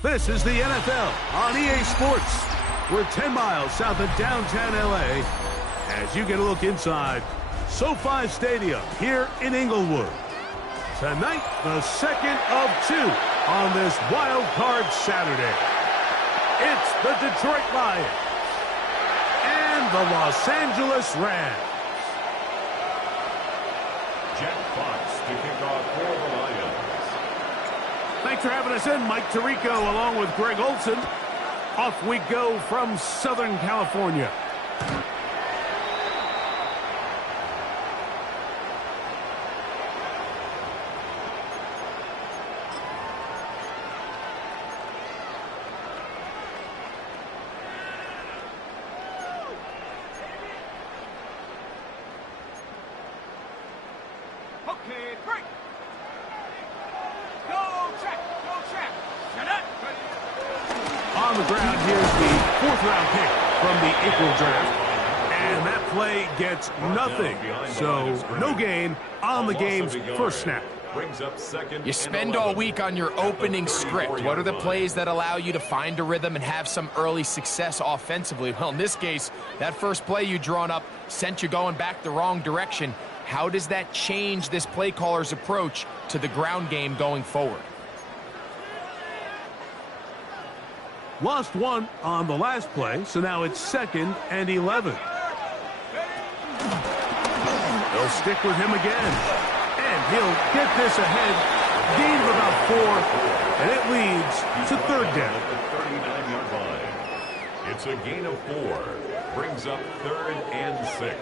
This is the NFL on EA Sports. We're 10 miles south of downtown LA as you get a look inside SoFi Stadium here in Inglewood. Tonight, the second of two on this wild card Saturday. It's the Detroit Lions and the Los Angeles Rams. Jack Fox to kick off for the Lions. Thanks for having us in, Mike Tirico, along with Greg Olson. Off we go from Southern California. Okay, break. Go check. On the ground, here's the fourth-round pick from the April draft. And that play gets nothing. So, no gain on the game's first snap. You spend all week on your opening script. What are the plays that allow you to find a rhythm and have some early success offensively? Well, in this case, that first play you drawn up sent you going back the wrong direction. How does that change this play caller's approach to the ground game going forward? Lost one on the last play, so now it's 2nd and 11. They'll stick with him again. And he'll get this ahead. Gain of about 4, and it leads to 3rd down. It's a gain of 4. Brings up 3rd and 6.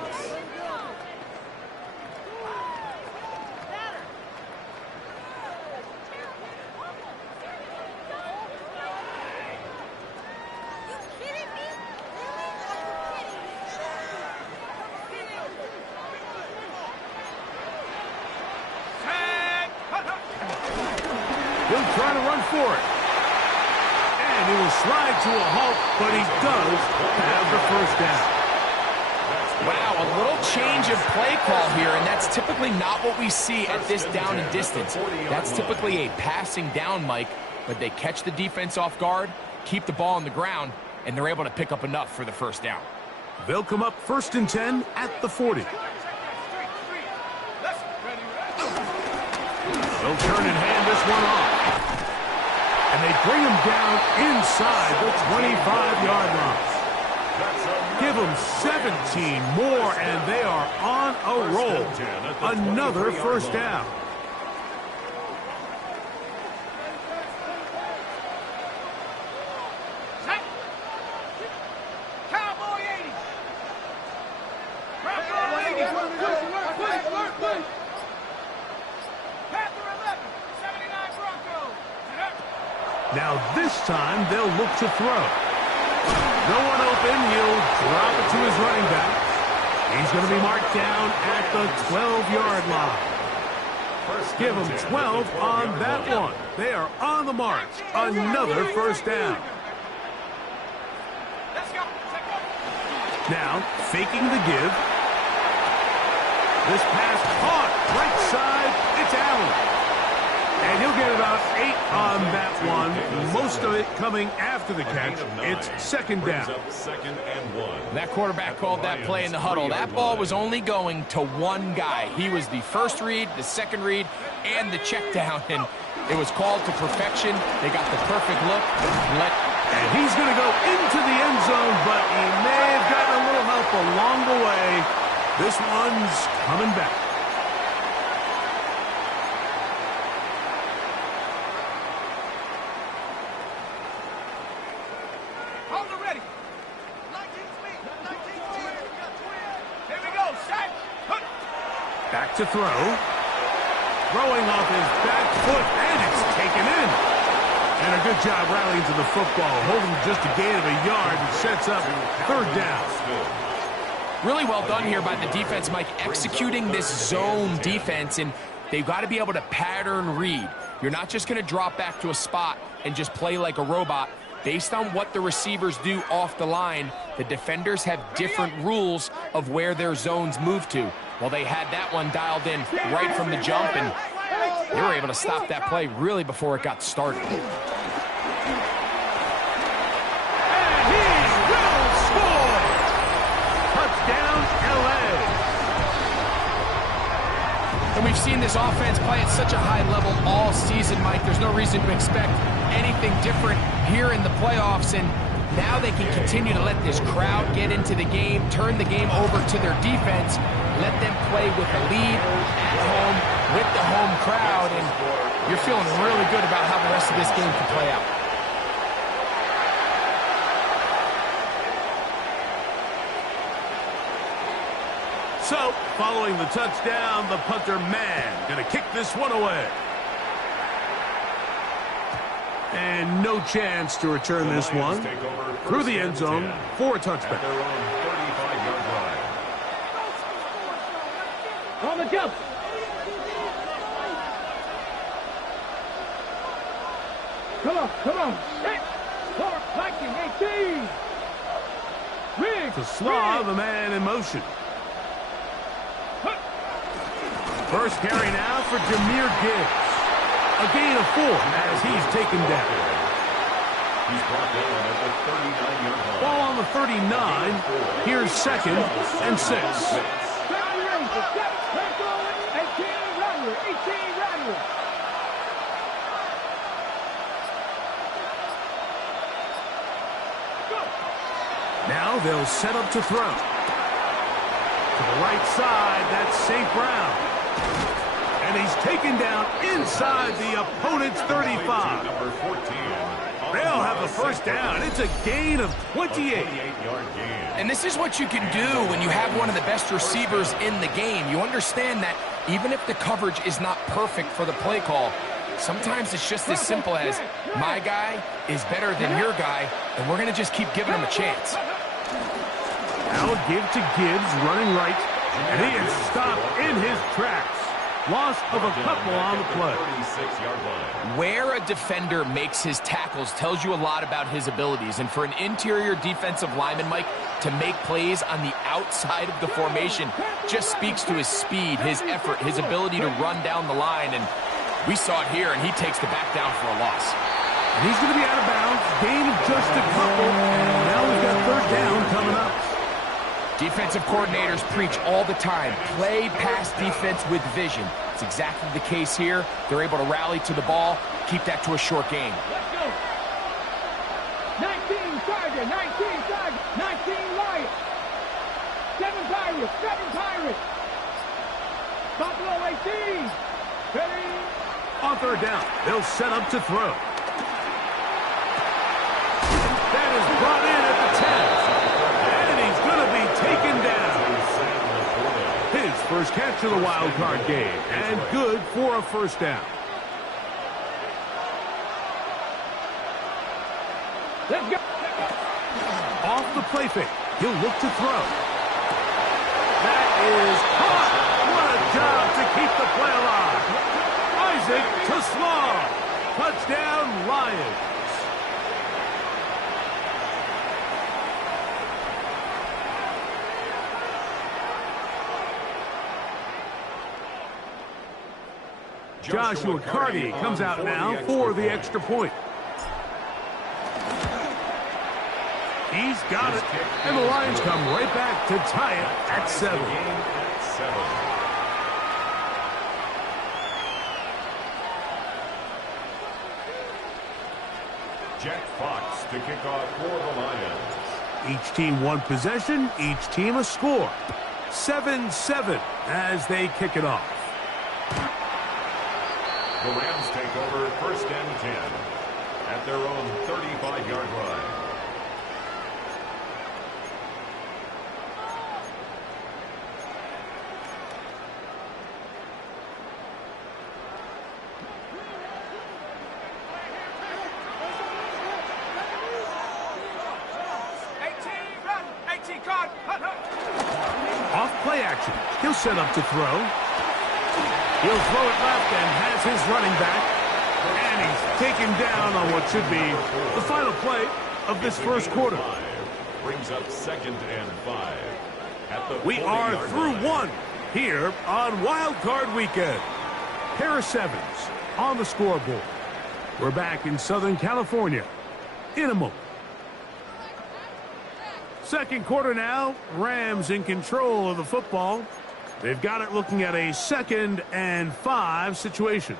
He'll try to run for it. And he will slide to a halt, but he does have the first down. Wow, a little change of play call here, and that's typically not what we see at this down and distance. That's typically a passing down, Mike, but they catch the defense off guard, keep the ball on the ground, and they're able to pick up enough for the first down. They'll come up 1st and 10 at the 40. They'll turn and hand this one off. And they bring him down inside the 25-yard line. Give them 17 more, and they are on a roll. Another first down. Cowboy 80. Cowboy 80. Work. Panther 11. 79 Broncos. Now this time they'll look to throw. No one open. He'll drop it to his running back. He's going to be marked down at the 12-yard line. Give him 12 on that one. They are on the mark. Another first down. Now, faking the give. This pass caught. Right side. It's Allen. And he'll get about 8 on that one. Most of it coming after the catch. It's 2nd down. That quarterback called that play in the huddle. That ball was only going to one guy. He was the first read, the second read, and the check down. And It was called to perfection. They got the perfect look. And he's going to go into the end zone, but he may have gotten a little help along the way. This one's coming back. Hold it ready. 19 speed. 19 speed. Here we go. Set. Back to throw. Throwing off his back foot, and it's taken in. And a good job rallying to the football, holding just a gain of a yard and sets up third down. Really well done here by the defense, Mike, executing this zone defense, and they've got to be able to pattern read. You're not just going to drop back to a spot and just play like a robot. Based on what the receivers do off the line, the defenders have different rules of where their zones move to. Well, they had that one dialed in right from the jump, and they were able to stop that play really before it got started. And he will score! Touchdown, LA! And we've seen this offense play at such a high level all season, Mike. There's no reason to expect anything different here in the playoffs, and now they can continue to let this crowd get into the game, turn the game over to their defense, let them play with a lead at home with the home crowd, and you're feeling really good about how the rest of this game can play out. So, following the touchdown, the punter man going to kick this one away. And no chance to return this one through the end zone for a touchback. On the jump. Come on. Hit. Forward, flanking, 18. Rig. To Slaw, the man in motion. First carry now for Jahmyr Gibbs. A gain of 4 as he's taken down. He's brought down at the 39-yard line. Ball on the 39. Here's 2nd and 6. Now they'll set up to throw. To the right side, that's St. Brown. And he's taken down inside the opponent's 35. Number 14. They'll have the first down. It's a gain of 28. And this is what you can do when you have one of the best receivers in the game. You understand that even if the coverage is not perfect for the play call, sometimes it's just as simple as my guy is better than your guy, and we're going to just keep giving him a chance. Now a give to Gibbs running right, and he is stopped in his tracks. Loss of a couple on the play. Where a defender makes his tackles tells you a lot about his abilities. And for an interior defensive lineman, Mike, to make plays on the outside of the formation just speaks to his speed, his effort, his ability to run down the line. And we saw it here, and he takes the back down for a loss. And he's going to be out of bounds. Gain of just a couple. And now we've got third down coming up. Defensive coordinators preach all the time, play pass defense with vision. It's exactly the case here. They're able to rally to the ball, keep that to a short game. Let's go. 19 Tiger, 19 Tiger, 19 Lion. 7 Pirates, 7 Pirates. Buffalo 18. Ready. On third down, they'll set up to throw. That is brought in at the 10. Taken down. His first catch of the wild card game, and good for a first down. Let's go. Off the play fake, he'll look to throw. That is caught. What a job to keep the play alive. Isaac to Slaw. Touchdown, Lions. Joshua Carty comes out now for the extra point. He's got it, and the Lions come right back to tie it at 7. Jack Fox to kick off for the Lions. Each team one possession, each team a score. 7-7 as they kick it off. The Rams take over 1st and 10 at their own 35-yard line. Off play action. He'll set up to throw. He'll throw it left and has his running back. And he's taken down on what should be the final play of this first quarter. Brings up 2nd and 5. At the We are 40-yard through line. one here on Wild Card Weekend. Pair of sevens on the scoreboard. We're back in Southern California in a moment. Second quarter now. Rams in control of the football. They've got it looking at a 2nd and 5 situation.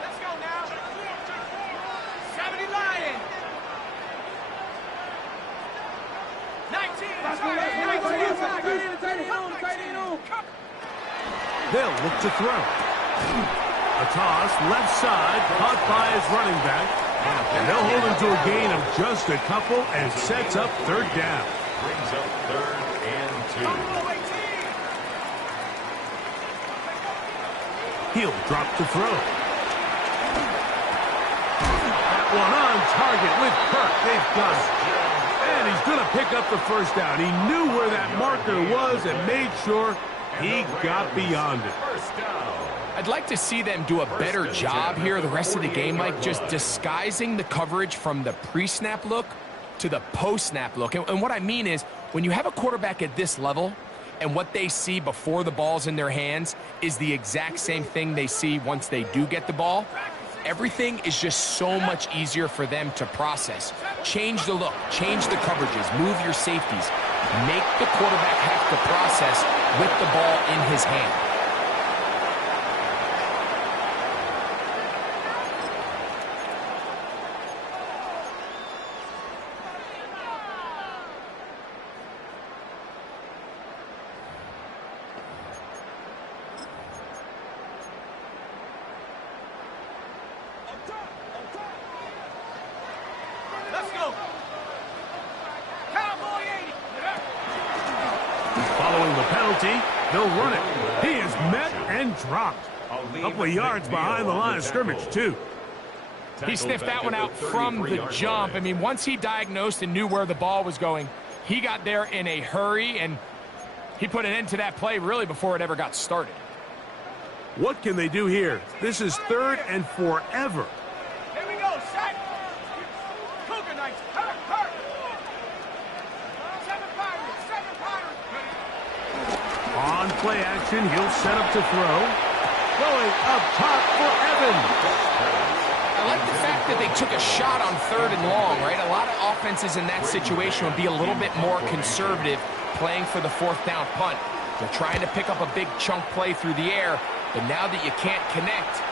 Let's go now. 70 Lions. 19. They'll look to throw. A toss, left side, caught by his running back. And they'll hold him to a gain of just a couple and sets up 3rd down. Brings up 3rd and 2. He'll drop to throw. That one on target with Kirk. They've got it. And he's going to pick up the first down. He knew where that marker was and made sure he got beyond it. First down. I'd like to see them do a better job here the rest of the game, Mike, just disguising the coverage from the pre-snap look to the post-snap look. And what I mean is, when you have a quarterback at this level and what they see before the ball's in their hands is the exact same thing they see once they do get the ball, everything is just so much easier for them to process. Change the look, change the coverages, move your safeties. Make the quarterback have to process with the ball in his hand. Let's go. Cowboy 80. Following the penalty, they'll run it. He is met and dropped. A couple of yards behind the line of scrimmage, too. He sniffed that one out from the jump. I mean, once he diagnosed and knew where the ball was going, he got there in a hurry, and he put an end to that play really before it ever got started. What can they do here? This is 3rd and forever. Here we go, set. Cougar Knights. Hurt, hurt. 7 Pirates. On play action, he'll set up to throw. Going up top for Evans. I like the fact that they took a shot on 3rd and long, right? A lot of offenses in that situation would be a little bit more conservative playing for the 4th down punt. They're trying to pick up a big chunk play through the air, but now that you can't connect,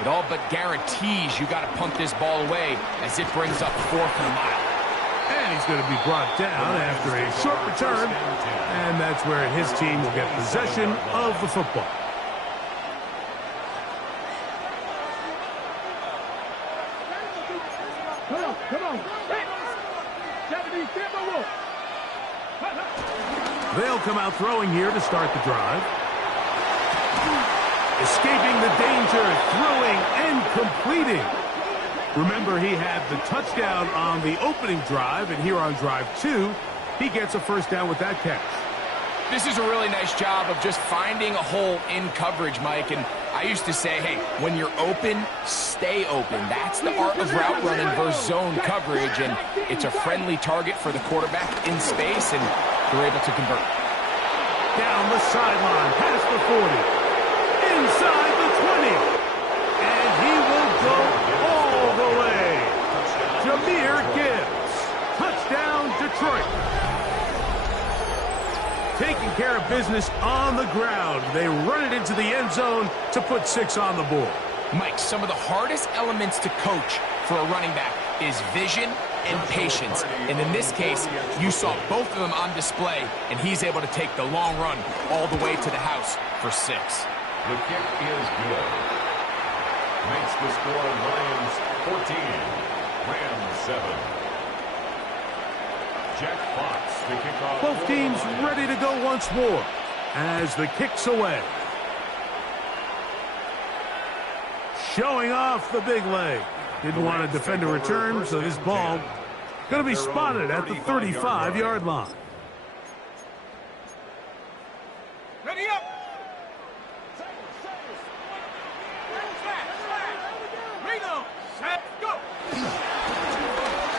it all but guarantees you got to punt this ball away as it brings up 4th and a mile. And he's going to be brought down after a short return. And that's where his team will get possession of the football. Come on. They'll come out throwing here to start the drive. Escaping the danger, throwing and completing. Remember, he had the touchdown on the opening drive, and here on drive 2, he gets a first down with that catch. This is a really nice job of just finding a hole in coverage, Mike. And I used to say, hey, when you're open, stay open. That's the art of route running versus zone coverage. And it's a friendly target for the quarterback in space, and they're able to convert. Down the sideline, past the 40. Inside the 20. And he will go all the Gibbs. Touchdown, Detroit. Taking care of business on the ground. They run it into the end zone to put 6 on the board. Mike, some of the hardest elements to coach for a running back is vision and patience. And in this case, you saw both of them on display, and he's able to take the long run all the way to the house for 6. The kick is good. Makes the score Lions 14, Rams 7. Jack Fox to kick off. Both teams ready to go once more as the kick's away. Showing off the big leg. Didn't want to defend a return, so this ball going to be spotted at the 35-yard line. Ready up. Reno, set, go.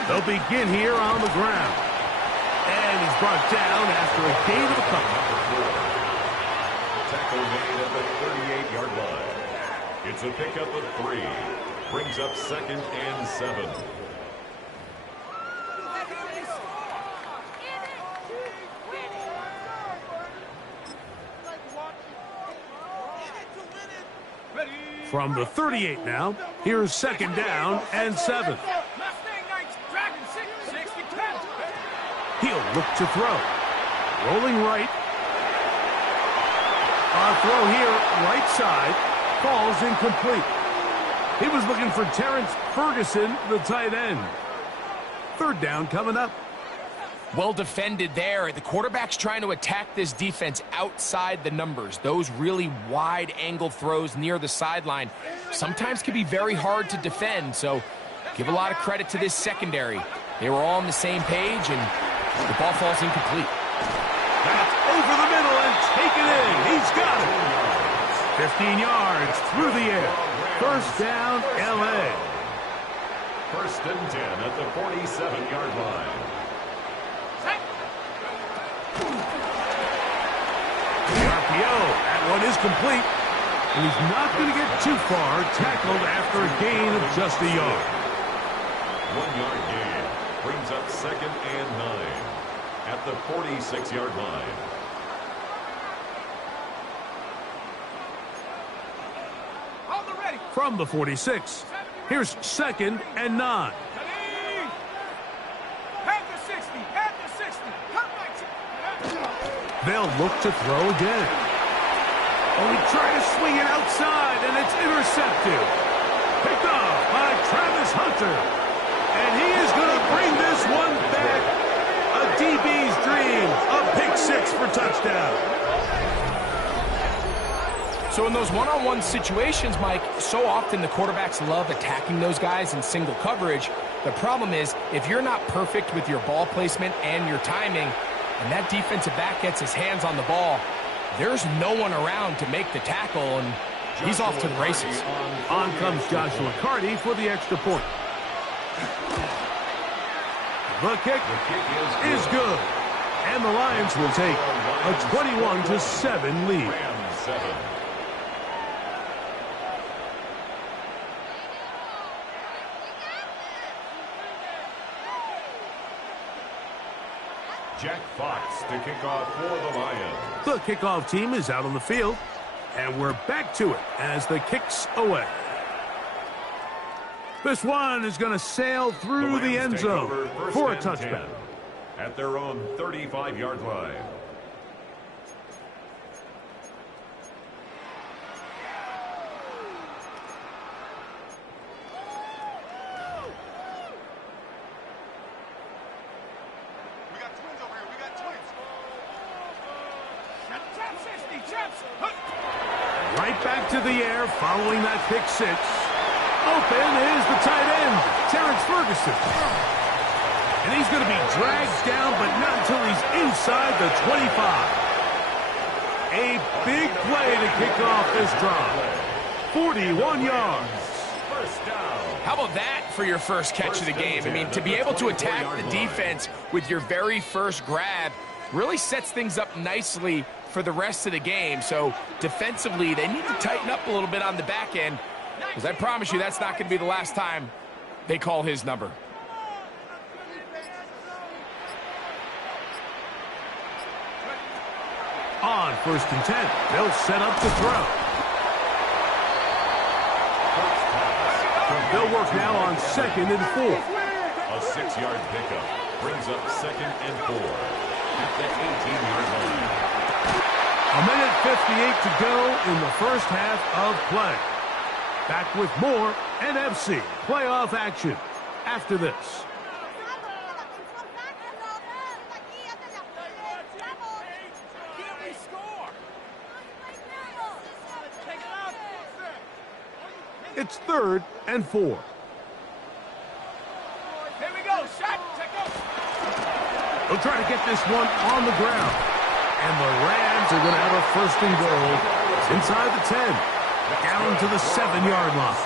They'll begin here on the ground. And he's brought down after a gain of a couple. Tackle made at the 38-yard line. It's a pickup of 3. Brings up 2nd and 7. From the 38 now, here's 2nd down and 7. He'll look to throw. Rolling right. A throw here, right side. Falls incomplete. He was looking for Terrence Ferguson, the tight end. 3rd down coming up. Well defended there. The quarterback's trying to attack this defense outside the numbers. Those really wide angle throws near the sideline sometimes can be very hard to defend, so give a lot of credit to this secondary. They were all on the same page, and the ball falls incomplete. That's over the middle and taken in. He's got it. 15 yards through the air. 1st down, L.A. 1st and 10 at the 47-yard line. The RPO, that one is complete. And he's not going to get too far, tackled after a gain of just a yard. 1-yard gain brings up 2nd and 9 at the 46-yard line. From the 46, here's 2nd and 9. They'll look to throw again. Oh, he tried to swing it outside, and it's intercepted. Picked off by Travis Hunter. And he is going to bring this one back. A DB's dream. A pick 6 for touchdown. So in those one-on-one situations, Mike, so often the quarterbacks love attacking those guys in single coverage. The problem is, if you're not perfect with your ball placement and your timing, and that defensive back gets his hands on the ball, there's no one around to make the tackle, and he's off to the races. On comes Joshua Carty for the extra point. The kick is good. And the Lions will take a 21-7 lead. Jack Fox to kick off for the Lions. The kickoff team is out on the field, and we're back to it as the kick's away. This one is going to sail through the end zone for a touchdown. At their own 35-yard line. Right back to the air following that pick 6. Open is the tight end, Terrence Ferguson. And he's going to be dragged down, but not until he's inside the 25. A big play to kick off this drive. 41 yards. First down. How about that for your first catch of the game? I mean, to be able to attack the defense with your very first grab really sets things up nicely for the rest of the game. So defensively, they need to tighten up a little bit on the back end, because I promise you that's not going to be the last time they call his number. On 1st and 10, they'll set up the throw. They'll work now on 2nd and 4. A 6-yard pickup brings up 2nd and 4 at the 18-yard line. A minute 58 to go in the first half of play. Back with more NFC playoff action after this. It's 3rd and 4. Here we go. Shot. They'll try to get this one on the ground. And the Rams are going to have a 1st and goal inside the 10. Down to the 7-yard line.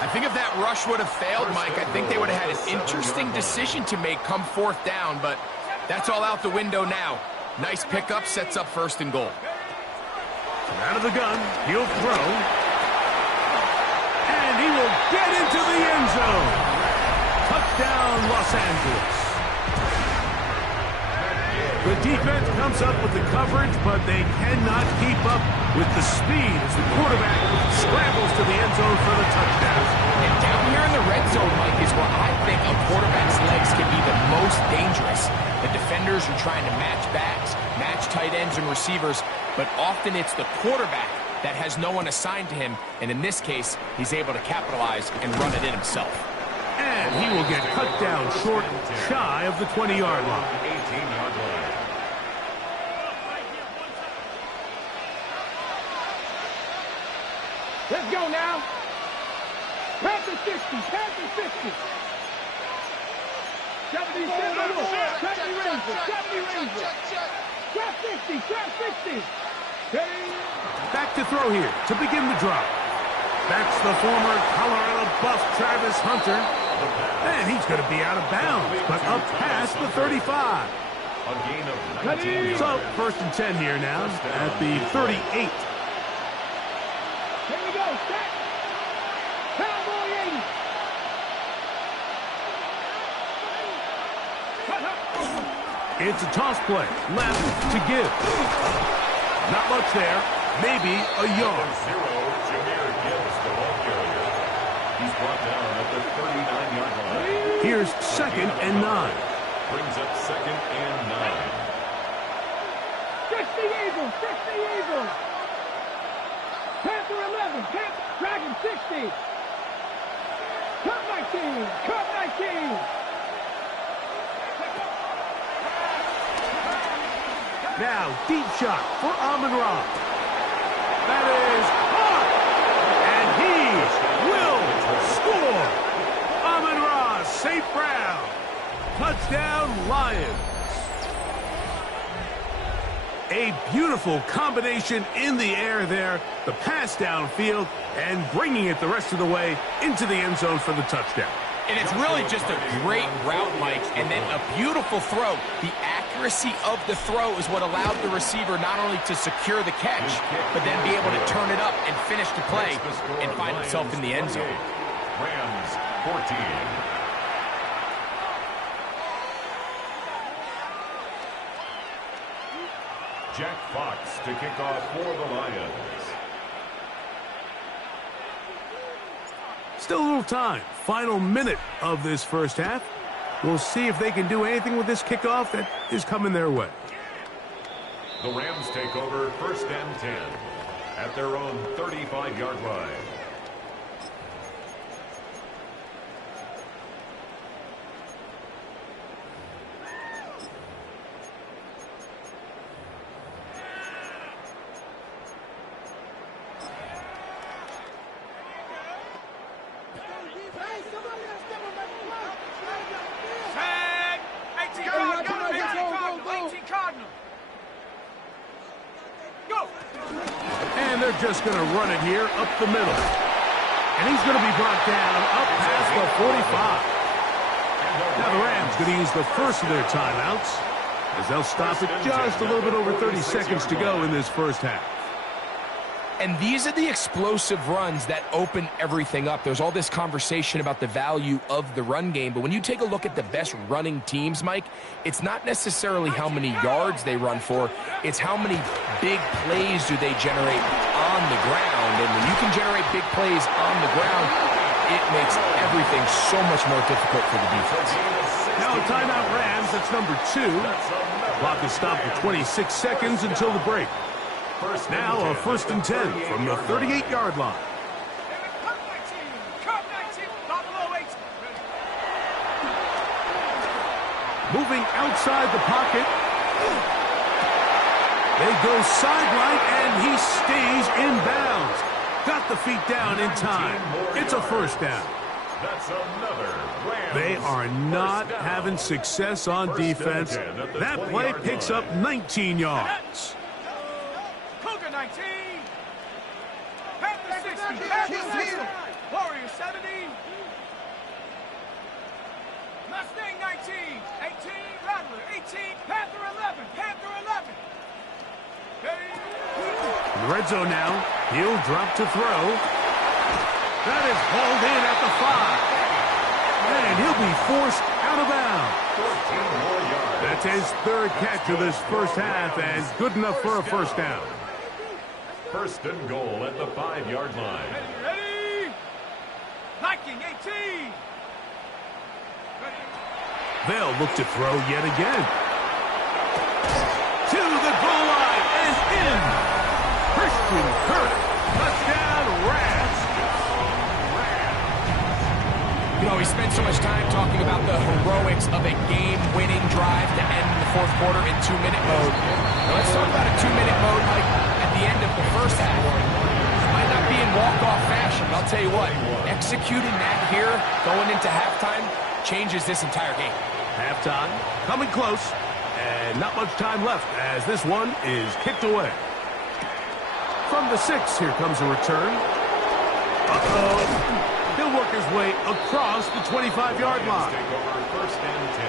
I think if that rush would have failed, Mike, I think they would have had an interesting decision to make come 4th down, but that's all out the window now. Nice pickup, sets up 1st and goal. Out of the gun, he'll throw. And he will get into the end zone. Touchdown, Los Angeles. The defense comes up with the coverage, but they cannot keep up with the speed as the quarterback scrambles to the end zone for the touchdown. And down here in the red zone, Mike, is where I think a quarterback's legs can be the most dangerous. The defenders are trying to match backs, match tight ends and receivers, but often it's the quarterback that has no one assigned to him, and in this case, he's able to capitalize and run it in himself. And he will get cut down short, shy of the 20-yard line. 18-yard line. Let's go now. Panther 60. Panther 60. 70 Ranger. 70 Ranger. Trap 60. Trap 60. Back to throw here to begin the drive. That's the former Colorado Buff Travis Hunter. And he's going to be out of bounds, but up past the 35. A gain of 19. So 1st and 10 here now at the 38. Here we go. Set. Cowboy 80. It's a toss play. Left to give. Not much there. Maybe a yard. Jameer Gibbs, the ball carrier. He's brought down at the 39-yard line. Here's 2nd and 9. Brings up 2nd and 9. 60 Eagles. 60 Eagles. Panther 11. Panther Dragon 60. Cut 19. Cut 19. Now, deep shot for Amon-Ra. That is caught. And he will score. Amon-Ra, St. Brown. Touchdown, Lions. A beautiful combination in the air there. The pass downfield and bringing it the rest of the way into the end zone for the touchdown. And it's really just a great route, Mike, and then a beautiful throw. The accuracy of the throw is what allowed the receiver not only to secure the catch, but then be able to turn it up and finish the play and find himself in the end zone. Rams 14. Jack Fox to kick off for the Lions. Still a little time. Final minute of this first half. We'll see if they can do anything with this kickoff that is coming their way. The Rams take over 1st and 10 at their own 35-yard line. And they're just going to run it here up the middle. And he's going to be brought down up past the 45. Now the Rams going to use the first of their timeouts as they'll stop it just a little bit over 30 seconds to go in this first half. And these are the explosive runs that open everything up. There's all this conversation about the value of the run game, but when you take a look at the best running teams, Mike, it's not necessarily how many yards they run for, it's how many big plays do they generate on the ground. And when you can generate big plays on the ground, it makes everything so much more difficult for the defense. Now a timeout Rams, that's number 2. Clock is stopped for 26 seconds until the break. Now a 1st and 10 from the 38-yard line. Moving outside the pocket. They go sideline, and he stays in bounds. Got the feet down in time. It's a 1st down. That's another Rams. They are not having success on defense. That play picks up 19 yards. Cougar 19. Panther 60. Panther 60. Warrior 70. Mustang 19. 18. Rattler 18. Panther 11. Panther 11. In the red zone now. He'll drop to throw. That is hauled in at the 5. And he'll be forced out of bounds. 14 more yards. That's his 3rd catch of this first half, and good enough for a 1st down. 1st and goal at the 5-yard line. Ready? Viking 18. They'll look to throw yet again. To the goal line and in. Christian Kirk. Touchdown, Rams. You know, we spent so much time talking about the heroics of a game-winning drive to end the 4th quarter in 2-minute mode. Now let's talk about a 2-minute mode like at the end of the first half. It might not be in walk-off fashion, but I'll tell you what, executing that here, going into halftime, changes this entire game. Halftime coming close, and not much time left as this one is kicked away. From the 6, here comes a return. Uh-oh. He'll work his way across the 25-yard line. Take over 1st and 10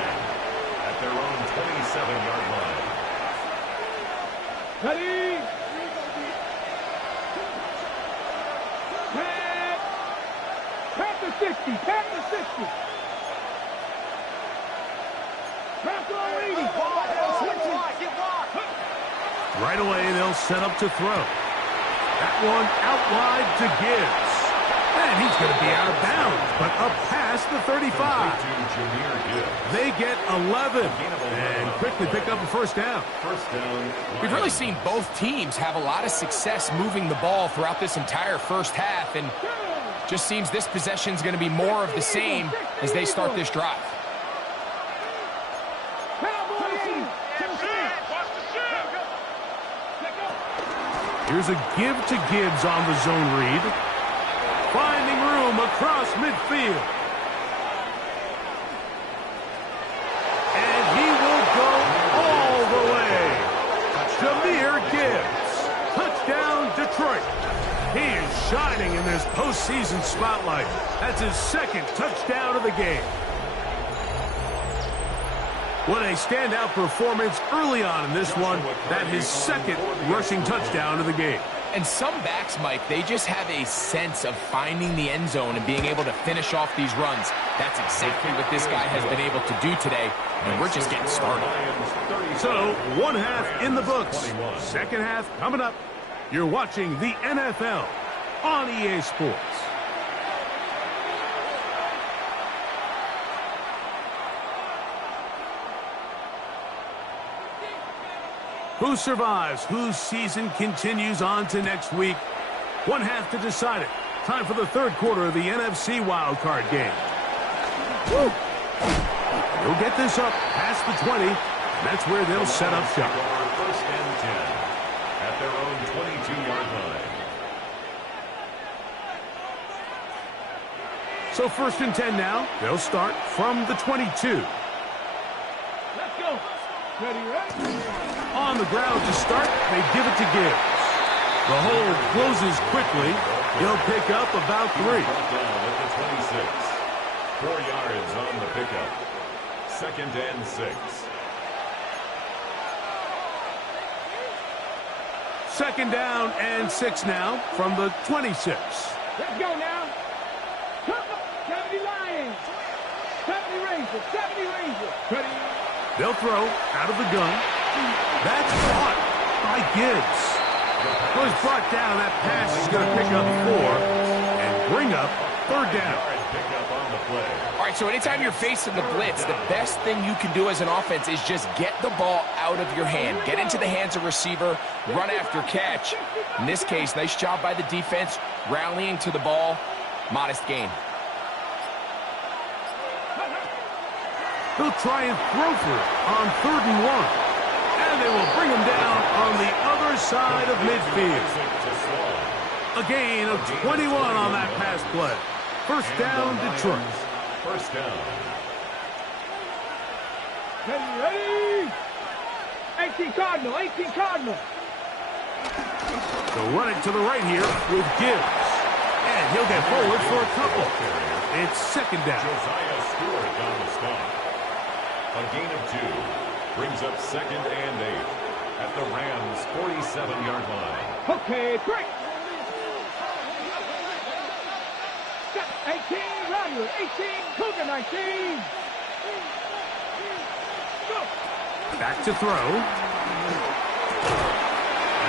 at their own 27-yard line. Ready? Panther 60. Panther 60. Panther 80. Right away, they'll set up to throw. That one out wide to Gibbs. And he's going to be out of bounds, but up past the 35. They get 11 and quickly pick up a 1st down. 1st down. We've really seen both teams have a lot of success moving the ball throughout this entire first half, and just seems this possession is going to be more of the same as they start this drive. Here's a give to Gibbs on the zone read. Finding room across midfield. And he will go all the way. Jahmyr Gibbs. Touchdown, Detroit. He is shining in this postseason spotlight. That's his 2nd touchdown of the game. What a standout performance early on in this one. That his 2nd rushing touchdown of the game. And some backs, Mike, they just have a sense of finding the end zone and being able to finish off these runs. That's exactly what this guy has been able to do today, and we're just getting started. So, 1 half in the books. 2nd half coming up. You're watching the NFL on EA Sports. Who survives? Whose season continues on to next week? 1 half to decide it. Time for the 3rd quarter of the NFC wildcard game. Woo! He'll get this up past the 20. That's where they'll set up shop. 1st and 10 at their own 22-yard line. So 1st and 10 now. They'll start from the 22. Let's go. Ready? On the ground to start, they give it to Gibbs. The hole closes quickly. He'll pick up about 3. Down at the 26. 4 yards on the pickup. 2nd and 6. Second down and 6 now from the 26. Let's go now. 70 Lions. 70 Rangers. 70 Rangers. Ready? They'll throw out of the gun. That's caught by Gibbs. Was brought down. That pass is going to pick up 4 and bring up third down. All right, so anytime you're facing the blitz, the best thing you can do as an offense is just get the ball out of your hand. Get into the hands of receiver, run after catch. In this case, nice job by the defense, rallying to the ball. Modest gain. He'll try and throw for it on 3rd and 1. And they will bring him down on the other side of midfield. A gain of 21 on that pass play. First down, Detroit. First down. Ready? 18 Cardinal. 18 Cardinal. They'll run it to the right here with Gibbs. And he'll get forward for a couple. It's second down. Josiah Stewart on the stop. A gain of 2. Brings up second and 8 at the Rams' 47-yard line. Okay, break. 18 Rodgers. 18 Cougar. 19. Go. Back to throw.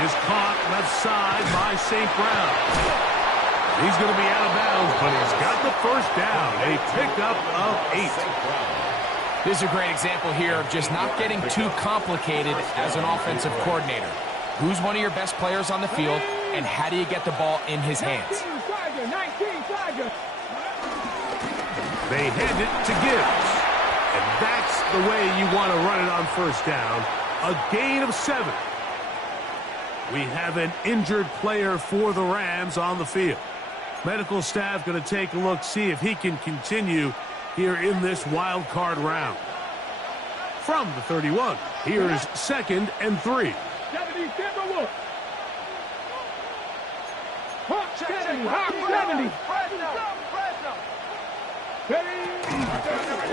Is caught left side by St. Brown. He's going to be out of bounds, but he's got the first down. A pickup of 8. This is a great example here of just not getting too complicated as an offensive coordinator. Who's one of your best players on the field, and how do you get the ball in his hands? 19 Flagger. They hand it to Gibbs. And that's the way you want to run it on first down. A gain of 7. We have an injured player for the Rams on the field. Medical staff going to take a look, see if he can continue here in this wild card round. From the 31, here's second and 3. 70 Timberwolves. 70.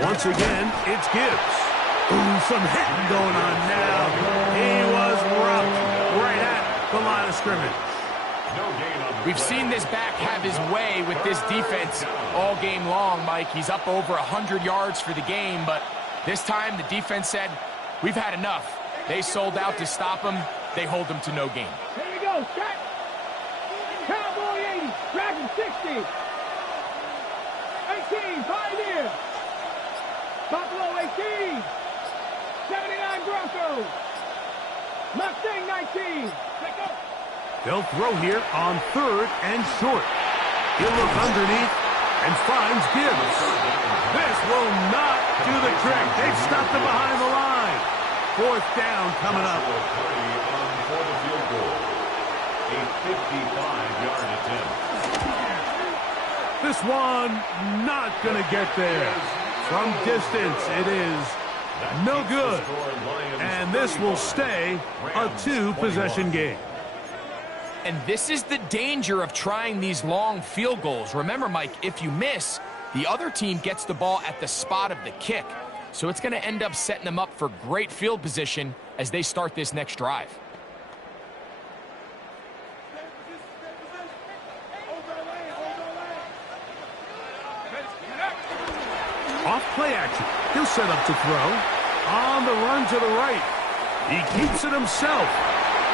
Once again, it's Gibbs. Ooh, some hitting going on now. He was roughed right at the line of scrimmage. We've seen this back have his way with this defense all game long, Mike. He's up over 100 yards for the game, but this time the defense said, we've had enough. They sold out to stop him. They hold him to no gain. Here we go, Scott. Cowboy 80, Dragon 60. 18, Pioneer. Buffalo 18. 79 Broncos. Mustang 19. Let go. They'll throw here on 3rd and short. He'll look underneath and finds Gibbs. This will not do the trick. They've stopped him behind the line. 4th down coming up. For the field goal. A 55-yard attempt. This one not going to get there. From distance, it is no good. And this will stay a 2-possession game. And this is the danger of trying these long field goals. Remember, Mike, if you miss, the other team gets the ball at the spot of the kick. So it's going to end up setting them up for great field position as they start this next drive. Off play action. He'll set up to throw. On the run to the right. He keeps it himself.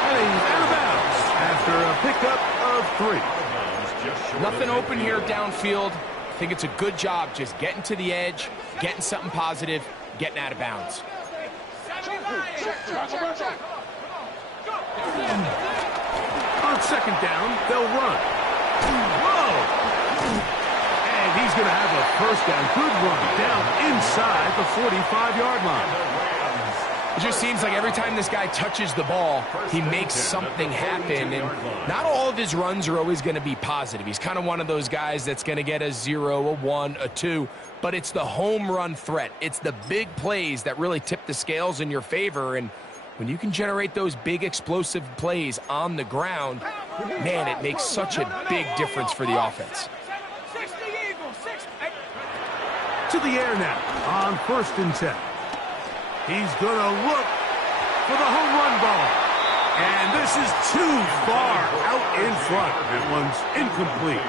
And he's out of bounds after a pickup of 3. Nothing open here downfield. I think it's a good job just getting to the edge, getting something positive, getting out of bounds. On second down, they'll run. Whoa! And he's going to have a first down. Good run down inside the 45-yard line. It just seems like every time this guy touches the ball, he makes something happen. And not all of his runs are always going to be positive. He's kind of one of those guys that's going to get a 0, a 1, a 2. But it's the home run threat. It's the big plays that really tip the scales in your favor. And when you can generate those big explosive plays on the ground, man, it makes such a big difference for the offense. To the air now on 1st and 10. He's going to look for the home run ball. And this is too far out in front. That one's incomplete.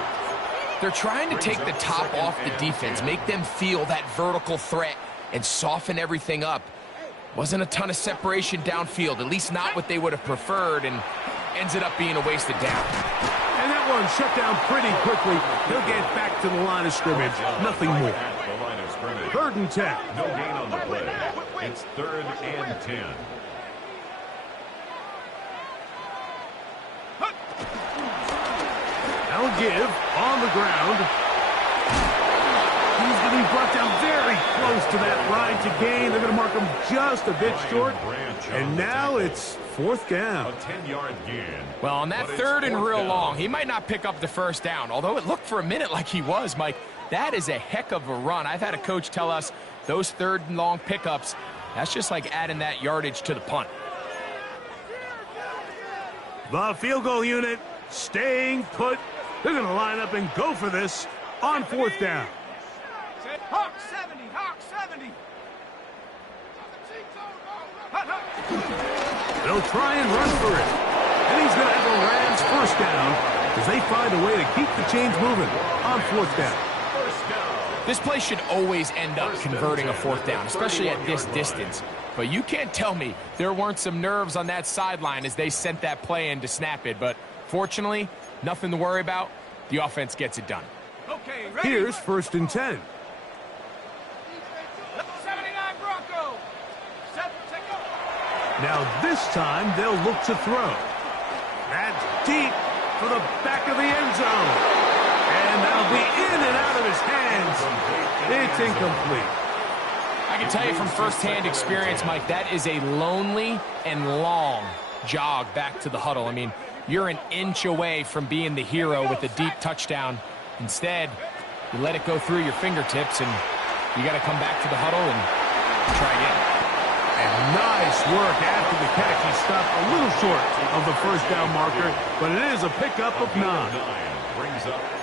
They're trying to take the top off the defense, make them feel that vertical threat, and soften everything up. Wasn't a ton of separation downfield, at least not what they would have preferred, and ends it up being a wasted down. And that one shut down pretty quickly. He'll get back to the line of scrimmage. Nothing more. 3rd and 10. No gain on the play. It's 3rd and 10. They'll give on the ground. He's going to be brought down very close to that line to gain. They're going to mark him just a bit short. And now it's 4th down. A 10-yard gain. Well, on that 3rd and real long, he might not pick up the 1st down, although it looked for a minute like he was, Mike. That is a heck of a run. I've had a coach tell us those 3rd and long pickups, that's just like adding that yardage to the punt. The field goal unit staying put. They're going to line up and go for this on 4th down. Hawk 70, Hawk 70. They'll try and run for it. And he's going to have the Rams 1st down as they find a way to keep the chains moving on 4th down. This play should always end up converting a 4th down, especially at this distance. But you can't tell me there weren't some nerves on that sideline as they sent that play in to snap it. But fortunately, nothing to worry about. The offense gets it done. Okay, ready? Here's 1st and 10. 79 Bronco. Set, take go. Now this time they'll look to throw. That's deep for the back of the end zone. And that'll be in and out of his hands. It's incomplete. I can tell you from firsthand experience, Mike, that is a lonely and long jog back to the huddle. I mean, you're an inch away from being the hero with a deep touchdown. Instead, you let it go through your fingertips, and you got to come back to the huddle and try again. And nice work after the catch. He stopped a little short of the 1st down marker, but it is a pickup of 9.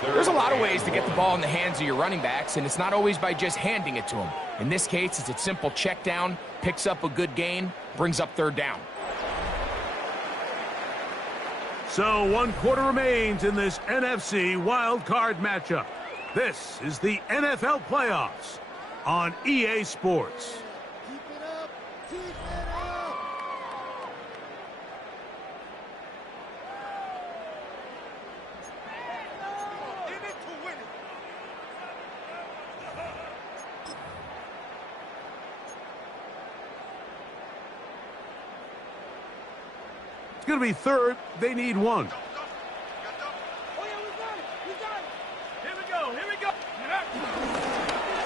There's a lot of ways to get the ball in the hands of your running backs, and it's not always by just handing it to them. In this case, it's a simple check down, picks up a good gain, brings up 3rd down. So 1 quarter remains in this NFC wild card matchup. This is the NFL playoffs on EA Sports. Keep it up. Keep it up. In it to win it. It's going to be 3rd. They need 1. Oh, yeah, we got it. We got it. Here we go. Here we go.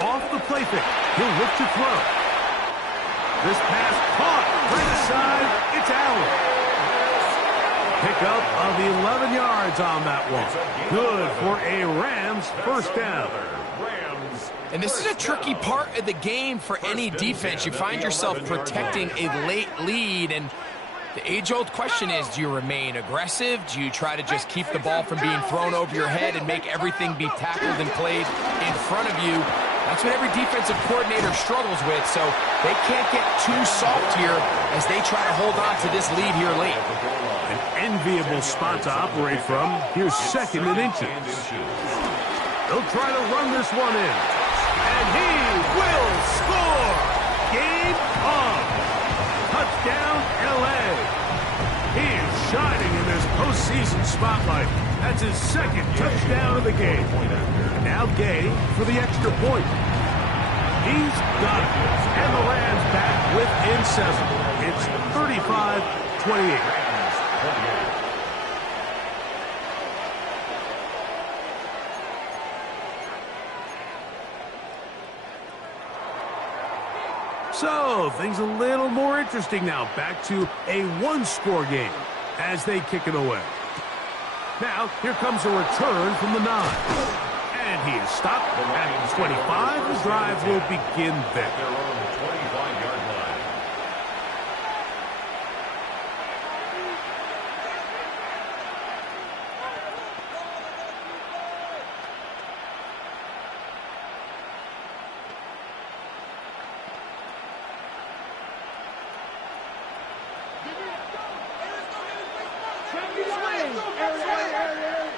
Off the play fake. He'll look to throw. This pass caught. Right aside. It's Allen. Pickup of 11 yards on that one. Good for a Rams 1st down. And this is a tricky part of the game for any defense. You find yourself protecting a late lead, and the age-old question is, do you remain aggressive? Do you try to just keep the ball from being thrown over your head and make everything be tackled and played in front of you? That's what every defensive coordinator struggles with, so they can't get too soft here as they try to hold on to this lead here late. An enviable spot to operate from. Here's 2nd and inches. They'll try to run this one in. And he will score! Game on! Touchdown, L.A. He is shining in this postseason spotlight. That's his 2nd touchdown of the game. Now Gay for the extra point. He's got it. And the Rams back within 7. It's 35-28. So, things a little more interesting now. Back to a 1-score game as they kick it away. Now, here comes a return from the 9. And he is stopped at the 25. The drive will begin there. Their own 25-yard line. swing.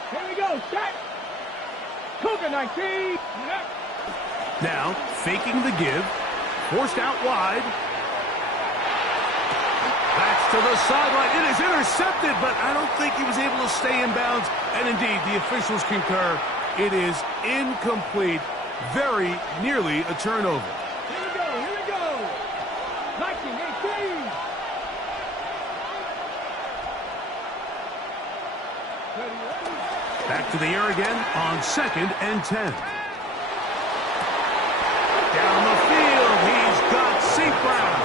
Here we go. Set. Cougar 19. Now, faking the give. Forced out wide. Backs to the sideline. It is intercepted, but I don't think he was able to stay in bounds. And indeed, the officials concur. It is incomplete. Very nearly a turnover. Here we go. 1918. Back to the air again on 2nd and 10. Down the field, he's got St. Brown.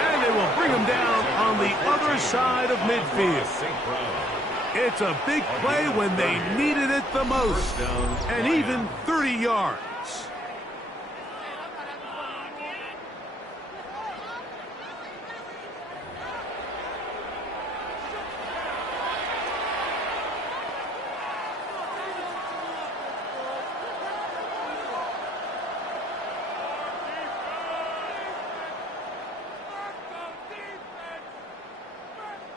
And they will bring him down on the other side of midfield. It's a big play when they needed it the most. And even 30 yards.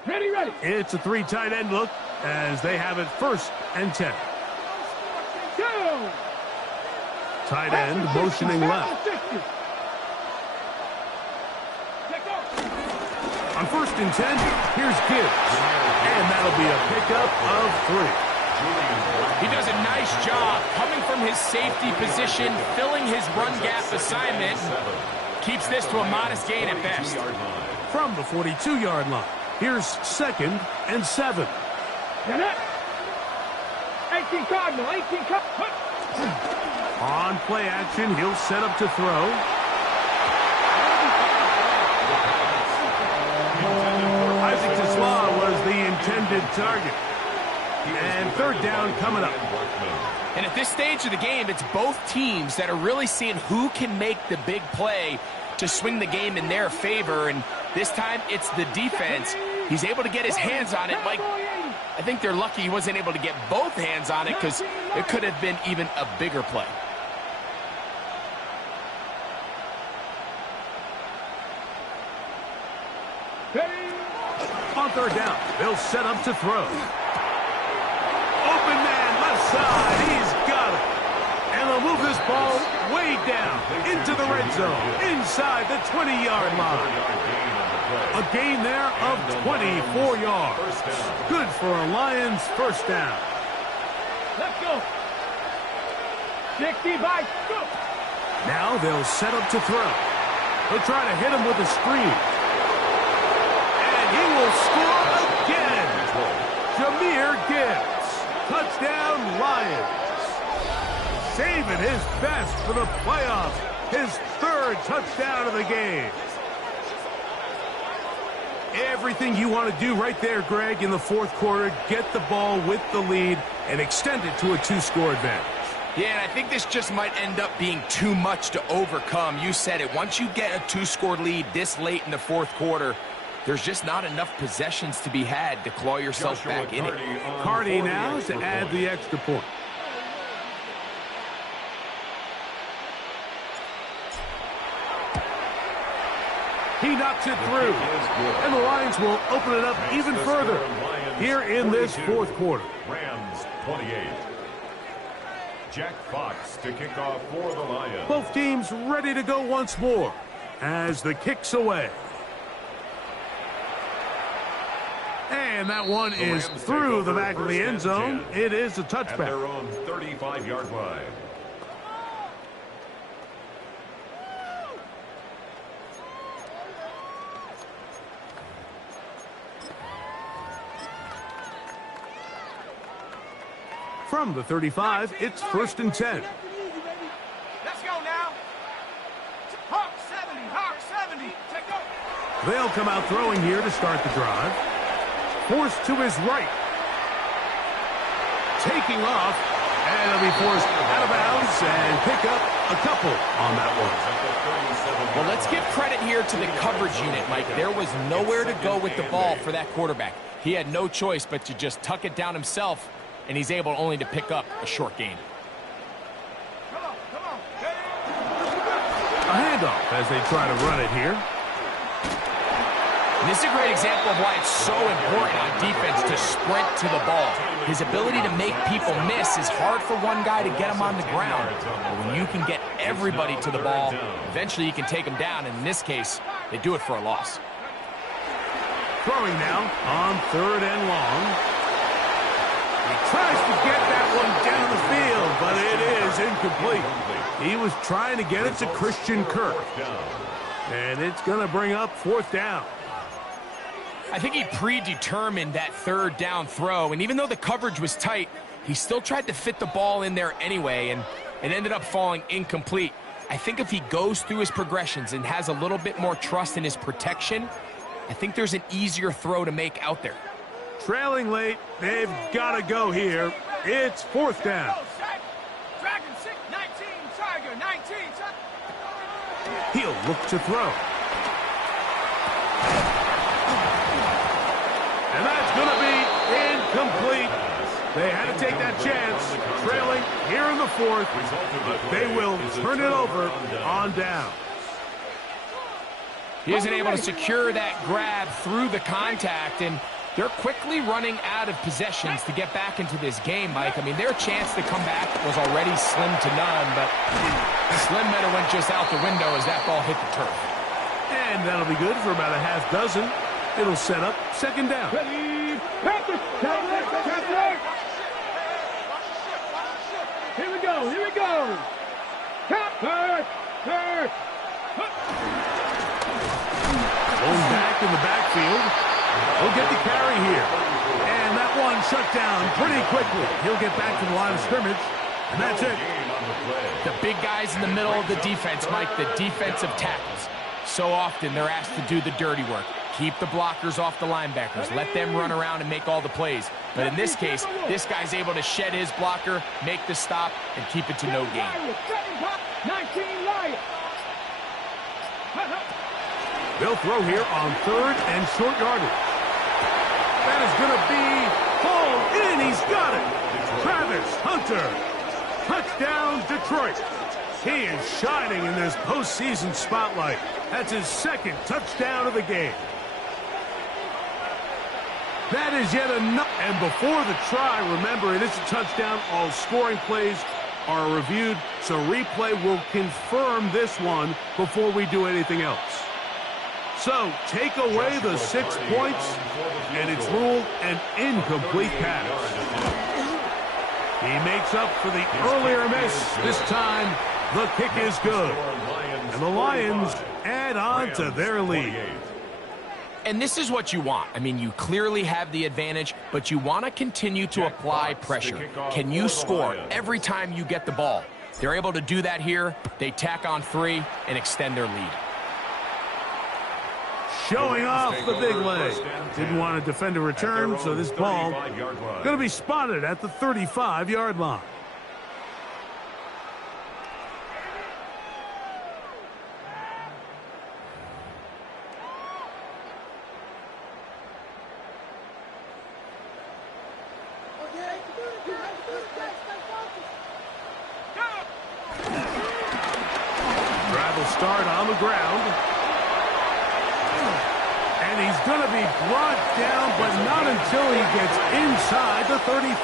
Ready. It's a 3 tight end look as they have it 1st and 10. Tight end motioning left. On 1st and 10, here's Gibbs. And that'll be a pickup of 3. He does a nice job coming from his safety position, filling his run gap assignment. Keeps this to a modest gain at best. From the 42-yard line, here's 2nd and 7. 18 Cardinal. On play action, he'll set up to throw. Isaac Tesla was the intended target. And 3rd down coming up. And at this stage of the game, it's both teams that are really seeing who can make the big play to swing the game in their favor. And this time, it's the defense. He's able to get his hands on it. Mike, I think they're lucky he wasn't able to get both hands on it because it could have been even a bigger play. On 3rd down, they'll set up to throw. Open man, left side, he's got it. And they'll move this ball way down into the red zone, inside the 20-yard line. A gain there of 24 yards. Good for a Lions 1st down. Let's go. 60 by 2. Now they'll set up to throw. They'll try to hit him with a screen. And he will score again. Jahmyr Gibbs. Touchdown, Lions. Saving his best for the playoffs. His 3rd touchdown of the game. Everything you want to do right there, Greg, in the 4th quarter. Get the ball with the lead and extend it to a 2-score advantage. Yeah, and I think this just might end up being too much to overcome. You said it. Once you get a 2-score lead this late in the 4th quarter, there's just not enough possessions to be had to claw yourself back in it. Cardi now to add the extra point. He knocks it through. And the Lions will open it up even further here in this 4th quarter. Rams 28. Jack Fox to kick off for the Lions. Both teams ready to go once more as the kick's away. And that one is through the back of the end zone. It is a touchback. At their own 35-yard line. From the 35, it's 1st and 10. Let's go now. Hawk 70. Take over. They'll come out throwing here to start the drive. Forced to his right. Taking off. And he'll be forced out of bounds and pick up a couple on that one. Well, let's give credit here to the coverage unit, Mike. There was nowhere to go with the ball for that quarterback. He had no choice but to just tuck it down himself, and he's able only to pick up a short gain. Come on. A handoff as they try to run it here. And this is a great example of why it's so important on defense to sprint to the ball. His ability to make people miss is hard for one guy to get him on the ground. But when you can get everybody to the ball, eventually you can take them down. And in this case, they do it for a loss. Throwing now on 3rd and long. He tries to get that one down the field, but it is incomplete. He was trying to get it to Christian Kirk. And it's going to bring up 4th down. I think he predetermined that 3rd down throw, and even though the coverage was tight, he still tried to fit the ball in there anyway, and it ended up falling incomplete. I think if he goes through his progressions and has a little bit more trust in his protection, I think there's an easier throw to make out there. Trailing late, they've got to go here. It's 4th down. Dragon 6, 19, Tiger 19. He'll look to throw. And that's going to be incomplete. They had to take that chance, trailing here in the 4th, but they will turn it over on down. He isn't able to secure that grab through the contact, and they're quickly running out of possessions to get back into this game, Mike. I mean, their chance to come back was already slim to none, but slim better went just out the window as that ball hit the turf. And that'll be good for about a half dozen. It'll set up 2nd down. Here we go, here we go. Kirk. Going back in the backfield. He'll get the carry here. And that one shut down pretty quickly. He'll get back to the line of scrimmage, and that's it. The big guys in the middle of the defense, Mike, the defensive tackles. So often they're asked to do the dirty work. Keep the blockers off the linebackers. Let them run around and make all the plays. But in this case, this guy's able to shed his blocker, make the stop, and keep it to no gain. 19 Lions. They'll throw here on 3rd and short yardage. That is going to be hauled in. He's got it. Travis Hunter. Touchdown, Detroit. He is shining in this postseason spotlight. That's his 2nd touchdown of the game. That is yet another. And before the try, remember, it is a touchdown. All scoring plays are reviewed, so replay will confirm this one before we do anything else. So, take away the 6 points, and it's ruled an incomplete pass. He makes up for the earlier miss. This time, the kick is good. And the Lions add on to their lead. And this is what you want. I mean, you clearly have the advantage, but you want to continue to apply pressure. Can you score every time you get the ball? They're able to do that here. They tack on 3 and extend their lead. Showing off the big leg. Didn't want to defend a return, so this ball going to be spotted at the 35-yard line. Travel start on the ground. And he's going to be brought down, but not until he gets inside the 35.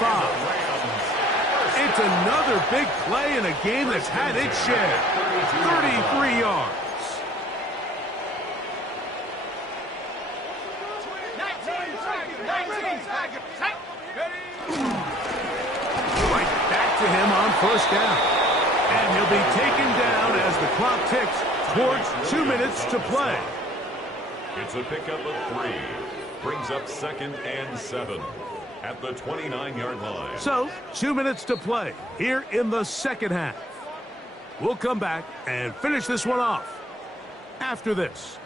It's another big play in a game that's had its share. 33 yards. 19, Right back to him on 1st down. And he'll be taken down as the clock ticks towards 2 minutes to play. It's a pickup of 3. Brings up 2nd and 7 at the 29-yard line. So, 2 minutes to play here in the 2nd half. We'll come back and finish this one off after this.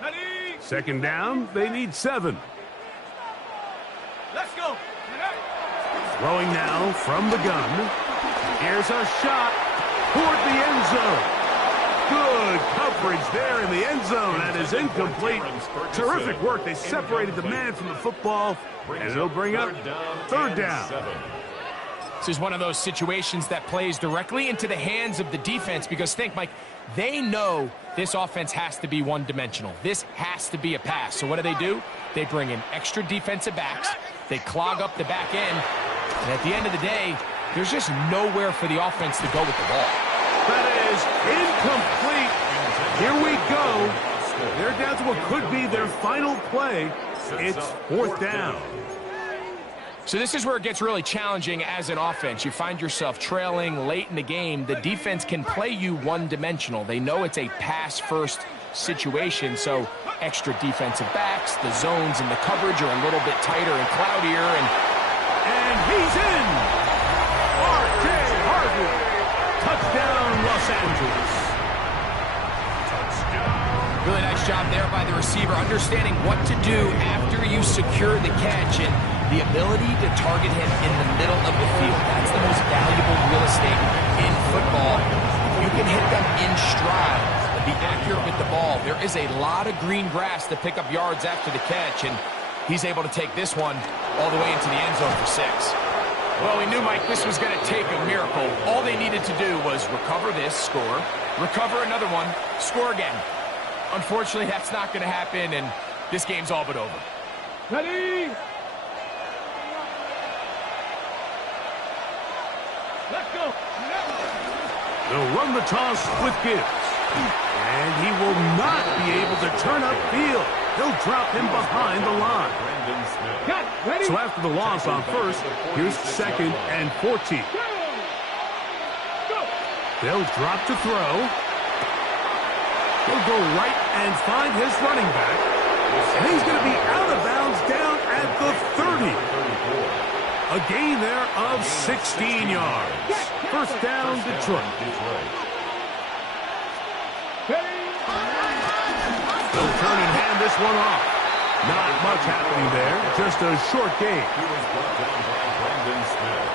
Ready? 2nd down, they need 7. Let's go. Throwing now from the gun. Here's a shot toward the end zone. Good coverage there in the end zone. That is incomplete. Terrific work. They separated the man from the football, and it'll bring up 3rd down. This is one of those situations that plays directly into the hands of the defense because think, Mike, they know this offense has to be one-dimensional. This has to be a pass. So what do? They bring in extra defensive backs. They clog up the back end. And at the end of the day, there's just nowhere for the offense to go with the ball. That is incomplete. Here we go. They're down to what could be their final play. It's fourth down. So this is where it gets really challenging as an offense. You find yourself trailing late in the game. The defense can play you one-dimensional. They know it's a pass-first situation, so extra defensive backs, the zones and the coverage are a little bit tighter and cloudier. And he's in! R.J. Harvey. Touchdown, Los Angeles. Really nice job there by the receiver, understanding what to do after you secure the catch and the ability to target him in the middle of the field. That's the most valuable real estate in football. If you can hit them in stride and be accurate with the ball, there is a lot of green grass to pick up yards after the catch, and he's able to take this one all the way into the end zone for 6. Well, we knew, Mike, this was going to take a miracle. All they needed to do was recover this, score, recover another one, score again. Unfortunately, that's not going to happen, and this game's all but over. Ready? Let's go. They'll run the toss with Gibbs. And he will not be able to turn upfield. They'll drop him behind the line. Cut. Ready? So after the loss on first, here's 2nd and 14. Go. They'll drop to throw. He'll go right and find his running back. And he's going to be out of bounds down at the 30. A gain there of 16 yards. First down, Detroit. They'll turn and hand this one off. Not much happening there. Just a short gain. He was brought down by Brandon Smith.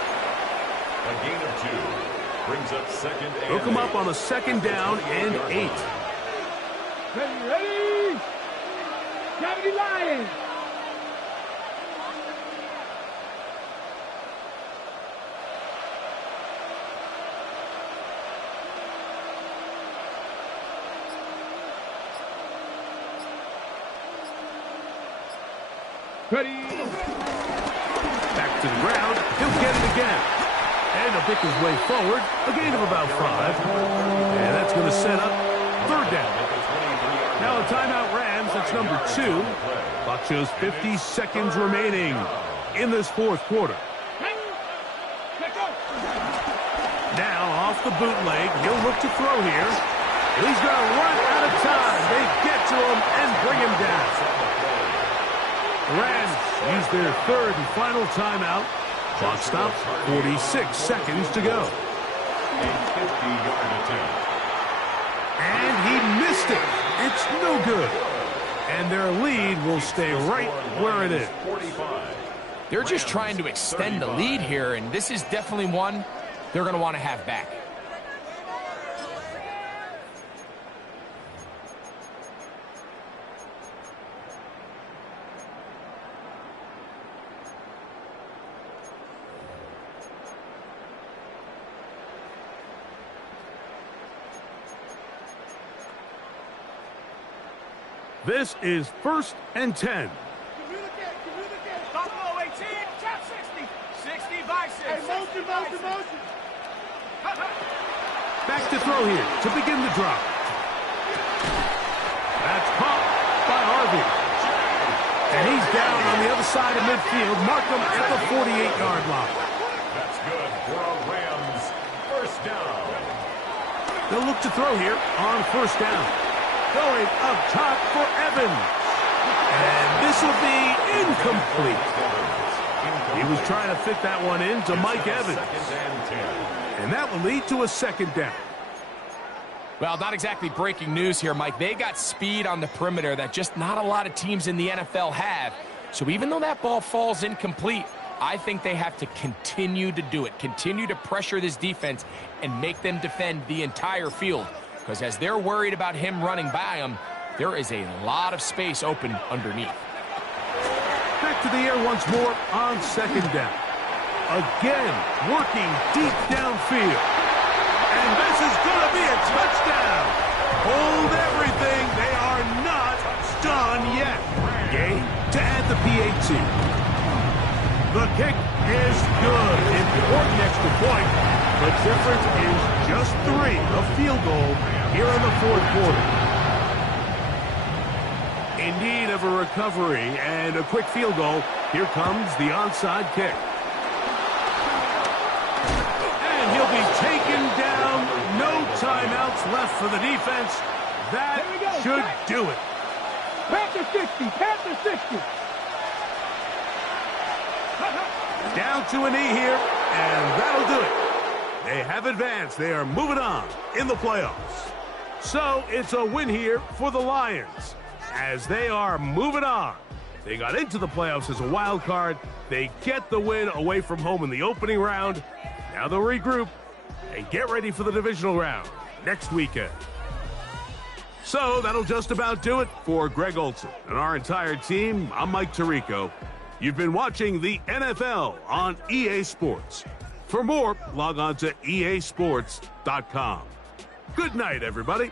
A gain of 2 brings up 2nd and They'll come 8. up on a 2nd down and 8. Ready? Gravity Lions. Ready? Back to the ground. He'll get it again. And he'll pick his way forward. A gain of about 5. And that's going to set up 3rd down. Now a timeout Rams. That's number 2. Clock shows 50 seconds remaining in this 4th quarter. Now off the bootleg. He'll look to throw here. And he's going to run out of time. They get to him and bring him down. Rams use their 3rd and final timeout. Clock stops, 46 seconds to go. A 50-yard attempt. And he missed it. It's no good. And their lead will stay right where it is. 45. They're just trying to extend the lead here, and this is definitely one they're going to want to have back. This is 1st and 10. Buffalo 18, tap 60. 60 by 6. Hey, motion. Back to throw here to begin the drop. That's caught by Harvey. And he's down on the other side of midfield. Mark him at the 48-yard line. That's good for a Rams first down. They'll look to throw here on 1st down. Going up top for Evans. And this will be incomplete. He was trying to fit that one in to Mike Evans. 2nd and 10. And that will lead to a 2nd down. Well, not exactly breaking news here, Mike. They got speed on the perimeter that just not a lot of teams in the NFL have. So even though that ball falls incomplete, I think they have to continue to do it. Continue to pressure this defense and make them defend the entire field. Because as they're worried about him running by them, there is a lot of space open underneath. Back to the air once more on 2nd down. Again, working deep downfield. And this is going to be a touchdown. Hold everything. They are not done yet. Gain to add the PAT. The kick is good. Important extra point. The difference is just 3, a field goal here in the fourth quarter. In need of a recovery and a quick field goal, here comes the onside kick. And he'll be taken down. No timeouts left for the defense. That should do it. Panther 60, Panther 60. Down to a knee here, and that'll do it. They have advanced. They are moving on in the playoffs. So it's a win here for the Lions as they are moving on. They got into the playoffs as a wild card. They get the win away from home in the opening round. Now they'll regroup and get ready for the divisional round next weekend. So that'll just about do it for Greg Olson and our entire team. I'm Mike Tirico. You've been watching the NFL on EA Sports. For more, log on to easports.com. Good night, everybody.